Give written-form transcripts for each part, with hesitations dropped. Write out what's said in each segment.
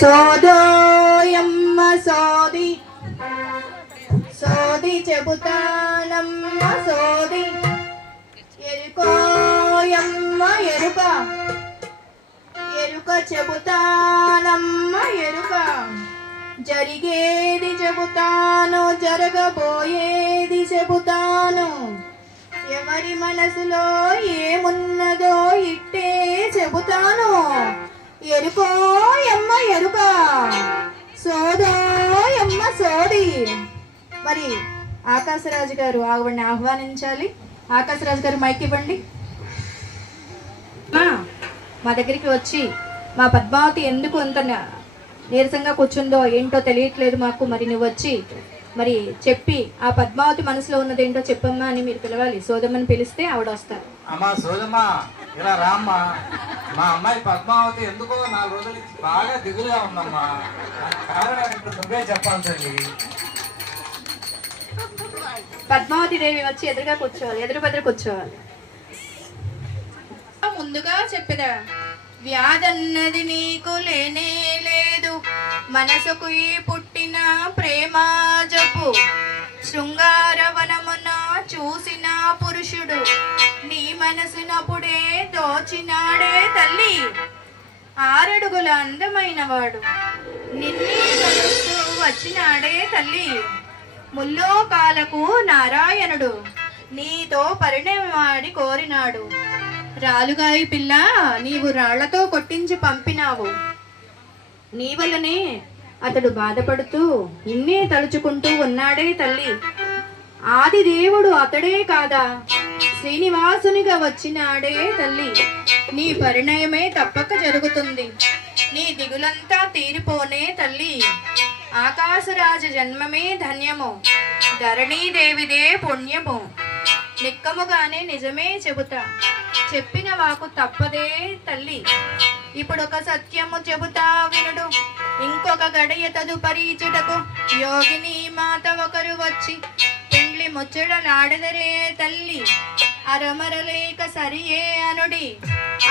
సోదోయమ్మ సోది సోది చెబుతానమ్మ సోది ఎరుకోయమ్మ ఎరుక ఎరుక చెబుతానమ్మ ఎరుక జరిగేది చెబుతాను జరగబోయేది చెబుతాను ఎవరి మనసులో ఏమున్నదో ఇట్టే చెబుతాను ఎరుకోయమ్మ ఎరుక సోదోయమ్మ సోది. మరి ఆకాశరాజు గారు ఆవిడని ఆహ్వానించాలి. ఆకాశరాజు గారు మైక్ ఇవ్వండి. మా దగ్గరికి వచ్చి మా పద్మావతి ఎందుకు అంత నీరసంగా కూర్చుందో ఏంటో తెలియట్లేదు మాకు, మరి నువ్వు వచ్చి మరి చెప్పి ఆ పద్మావతి మనసులో ఉన్నది ఏంటో చెప్పమ్మా అని మీరు పిలవాలి. సోదమ్మని పిలిస్తే ఆవిడ వస్తారు. అమ్మా సోదమ్మ ఇలా రామ్మా. మా అమ్మాయి పద్మావతి ఎందుకో 4 రోజుల నుంచి బాగా దిగులుగా ఉందమ్మా. కారణం నువ్వే చెప్పాలి తల్లి. పద్మావతి దేవి వచ్చి ఎదురుగా కూర్చోవాలి, ఎదురు కూర్చోవాలి. ముందుగా చెప్పేదా, వ్యాధన్నది నీకు లేనే లేదు, మనసుకు ఈ పుట్టిన ప్రేమ జపు, శృంగారవనమున చూసిన పురుషుడు నీ మనసునప్పుడే దోచినాడే తల్లి. 6 అడుగుల అందమైన వాడు నిన్నే కలుస్తూ వచ్చినాడే తల్లి. ముల్లోకాలకు నారాయణుడు నీతో పరిణయమాడి కోరినాడు. రాలుగాయి పిల్ల నీవు రాళ్లతో కొట్టించి పంపినావు, నీ వల్లనే అతడు బాధపడుతూ నిన్నే తలుచుకుంటూ ఉన్నాడే తల్లి. ఆది దేవుడు అతడే కాదా, శ్రీనివాసునిగా వచ్చినాడే తల్లి. నీ పరిణయమే తప్పక జరుగుతుంది, నీ దిగులంతా తీరిపోనే తల్లి. ఆకాశరాజ జన్మమే ధన్యము, ధరణీదేవిదే పుణ్యము. నిక్కముగానే నిజమే చెబుతా, చెప్పిన వాకు తప్పదే తల్లి. ఇప్పుడొక సత్యము చెబుతా వినుడు, ఇంకొక గడియ తదుపరీచుటకు యోగిని మాత ఒకరు వచ్చి పెండ్లి ముచ్చడలాడదరే తల్లి. అరమరలేక సరియే అనుడి,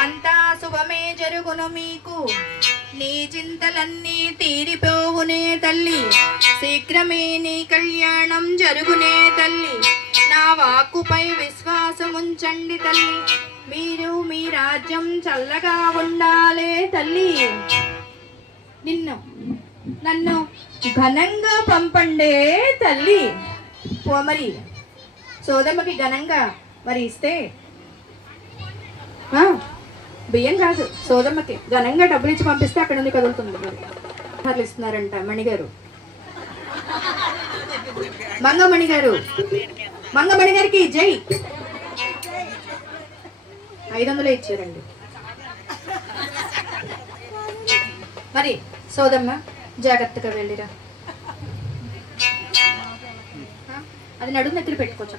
అంతా శుభమే జరుగును మీకు, నీ చింతలన్నీ తీరిపోవునే తల్లి. శీఘ్రమే నీ కళ్యాణం జరుగునే తల్లి. నా వాక్కుపై విశ్వాసముంచండి తల్లి, మీరు మీ రాజ్యం చల్లగా ఉండాలే తల్లి. నన్ను ఘనంగా పంపండే తల్లి. మరి సోదమ్మకి ఘనంగా మరి ఇస్తే బియ్యం కాదు, సోదమ్మకి ఘనంగా డబ్బులు ఇచ్చి పంపిస్తే అక్కడ నుండి కదులుతుంది. మరి ఇస్తున్నారంట మణిగారు, మంగమణి గారు. మంగమణి గారికి జై. 500 ఇచ్చారండి. మరి సోదమ్మ జాగ్రత్తగా వెళ్ళిరా, అది నడుము దగ్గర పెట్టుకోవచ్చు.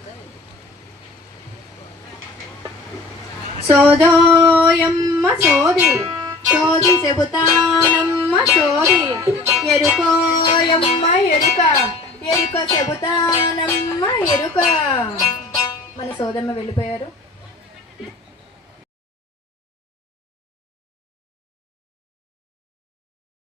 సోదోయమ్మ సోది సోది చెబుతానమ్మ సోది ఎరుకోయమ్మ ఎరుక ఎరుక చెబుతానమ్మ ఎరుక. మన సోదమ్మ వెళ్ళిపోయారు.